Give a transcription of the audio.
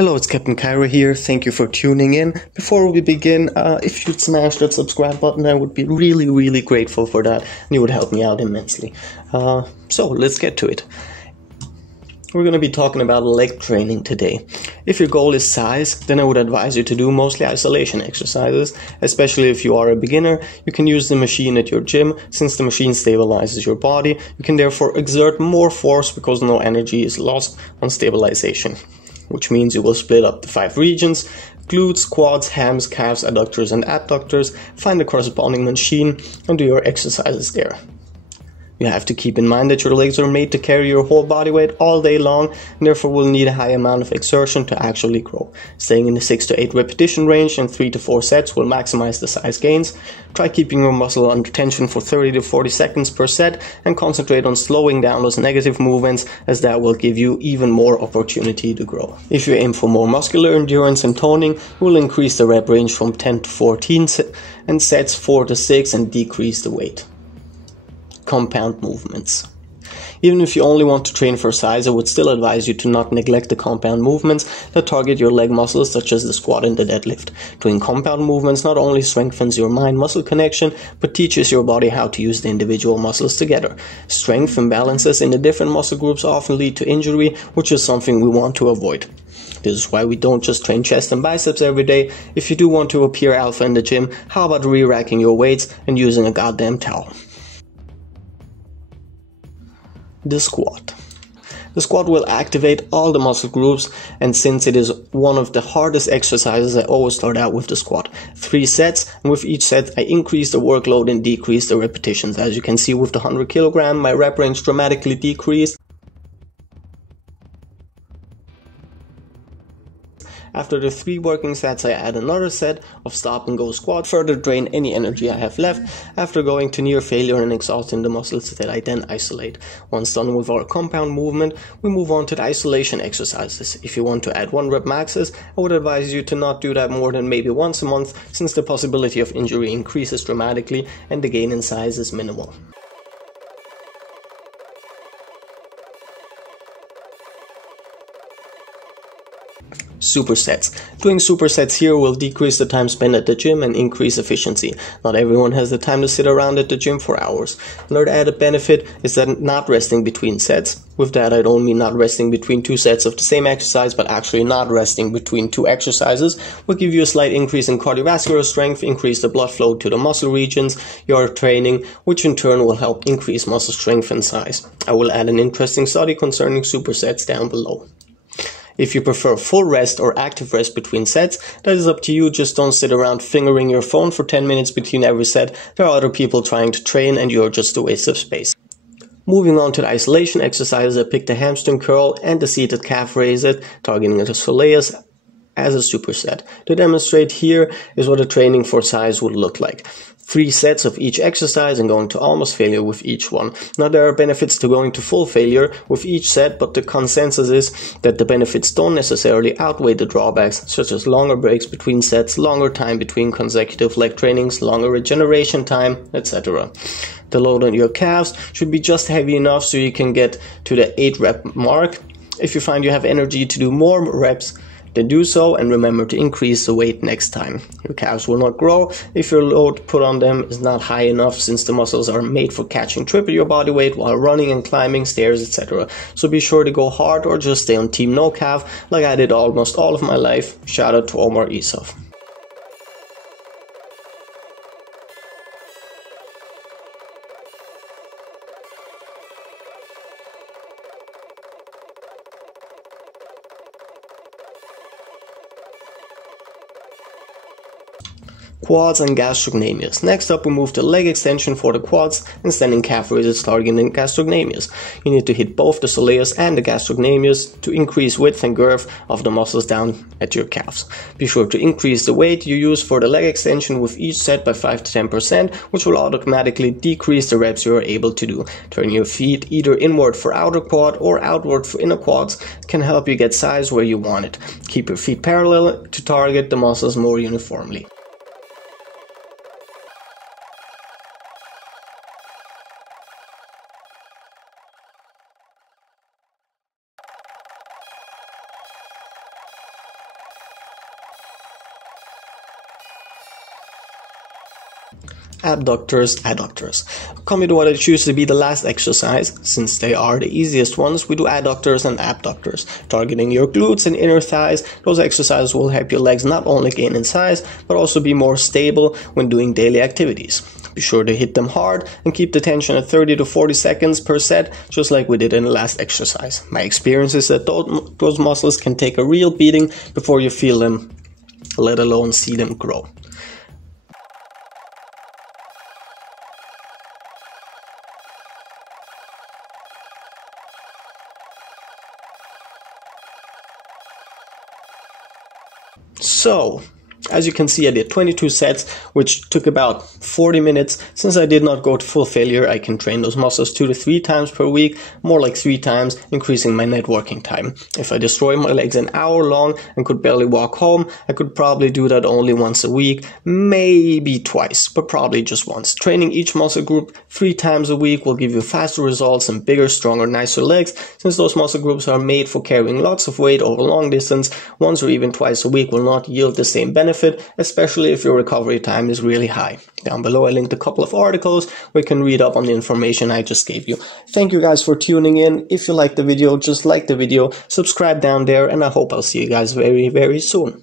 Hello, it's Captain Cairo here. Thank you for tuning in. Before we begin, if you'd smash that subscribe button, I would be really grateful for that, and it would help me out immensely. So let's get to it. We're going to be talking about leg training today. If your goal is size, then I would advise you to do mostly isolation exercises, especially if you are a beginner. You can use the machine at your gym. Since the machine stabilizes your body, you can therefore exert more force because no energy is lost on stabilization, which means you will split up the 5 regions: glutes, quads, hams, calves, adductors, and abductors. Find the corresponding machine and do your exercises there. You have to keep in mind that your legs are made to carry your whole body weight all day long, and therefore will need a high amount of exertion to actually grow. Staying in the 6 to 8 repetition range and 3 to 4 sets will maximize the size gains. Try keeping your muscle under tension for 30 to 40 seconds per set and concentrate on slowing down those negative movements, as that will give you even more opportunity to grow. If you aim for more muscular endurance and toning, you will increase the rep range from 10 to 14 and sets 4 to 6 and decrease the weight. Compound movements. Even if you only want to train for size, I would still advise you to not neglect the compound movements that target your leg muscles, such as the squat and the deadlift. Doing compound movements not only strengthens your mind-muscle connection, but teaches your body how to use the individual muscles together. Strength imbalances in the different muscle groups often lead to injury, which is something we want to avoid. This is why we don't just train chest and biceps every day. If you do want to appear alpha in the gym, how about re-racking your weights and using a goddamn towel? The squat. The squat will activate all the muscle groups, and since it is one of the hardest exercises, I always start out with the squat. 3 sets, and with each set I increase the workload and decrease the repetitions. As you can see with the 100 kg, my rep range dramatically decreased. After the 3 working sets, I add another set of stop and go squat, further drain any energy I have left after going to near failure and exhausting the muscles that I then isolate. Once done with our compound movement, we move on to the isolation exercises. If you want to add 1 rep maxes, I would advise you to not do that more than maybe once a month, since the possibility of injury increases dramatically and the gain in size is minimal. Supersets. Doing supersets here will decrease the time spent at the gym and increase efficiency. Not everyone has the time to sit around at the gym for hours. Another added benefit is that not resting between sets. With that, I don't mean not resting between 2 sets of the same exercise, but actually not resting between 2 exercises will give you a slight increase in cardiovascular strength, increase the blood flow to the muscle regions you are training, which in turn will help increase muscle strength and size. I will add an interesting study concerning supersets down below. If you prefer full rest or active rest between sets, that is up to you. Just don't sit around fingering your phone for 10 minutes between every set. There are other people trying to train and you're just a waste of space. Moving on to the isolation exercises, I picked the hamstring curl and the seated calf raise it, targeting the soleus as a superset. To demonstrate here is what a training for size would look like. 3 sets of each exercise and going to almost failure with each one. Now there are benefits to going to full failure with each set, but the consensus is that the benefits don't necessarily outweigh the drawbacks, such as longer breaks between sets, longer time between consecutive leg trainings, longer regeneration time, etc. The load on your calves should be just heavy enough so you can get to the 8 rep mark. If you find you have energy to do more reps, then do so, and remember to increase the weight next time. Your calves will not grow if your load put on them is not high enough, since the muscles are made for catching triple your body weight while running and climbing stairs, etc. So be sure to go hard or just stay on team no calf like I did almost all of my life. Shout out to Omar Isov. Quads and gastrocnemius. Next up, we move to leg extension for the quads and standing calf raises targeting gastrocnemius. You need to hit both the soleus and the gastrocnemius to increase width and girth of the muscles down at your calves. Be sure to increase the weight you use for the leg extension with each set by 5 to 10%, which will automatically decrease the reps you are able to do. Turn your feet either inward for outer quad or outward for inner quads can help you get size where you want it. Keep your feet parallel to target the muscles more uniformly. abductors, adductors. Coming to what I choose to be the last exercise, since they are the easiest ones, we do adductors and abductors, targeting your glutes and inner thighs. Those exercises will help your legs not only gain in size, but also be more stable when doing daily activities. Be sure to hit them hard and keep the tension at 30 to 40 seconds per set, just like we did in the last exercise. My experience is that those muscles can take a real beating before you feel them, let alone see them grow. So, as you can see, I did 22 sets, which took about 40 minutes. Since I did not go to full failure, I can train those muscles 2 to 3 times per week, more like 3 times, increasing my net working time. If I destroy my legs an hour long and could barely walk home, I could probably do that only once a week, maybe twice, but probably just once. Training each muscle group 3 times a week will give you faster results and bigger, stronger, nicer legs, since those muscle groups are made for carrying lots of weight over long distance. Once or even twice a week will not yield the same benefit, especially if your recovery time is really high. Down below I linked a couple of articles where you can read up on the information I just gave you. Thank you guys for tuning in. If you liked the video, just like the video, subscribe down there, and I hope I'll see you guys very, very soon.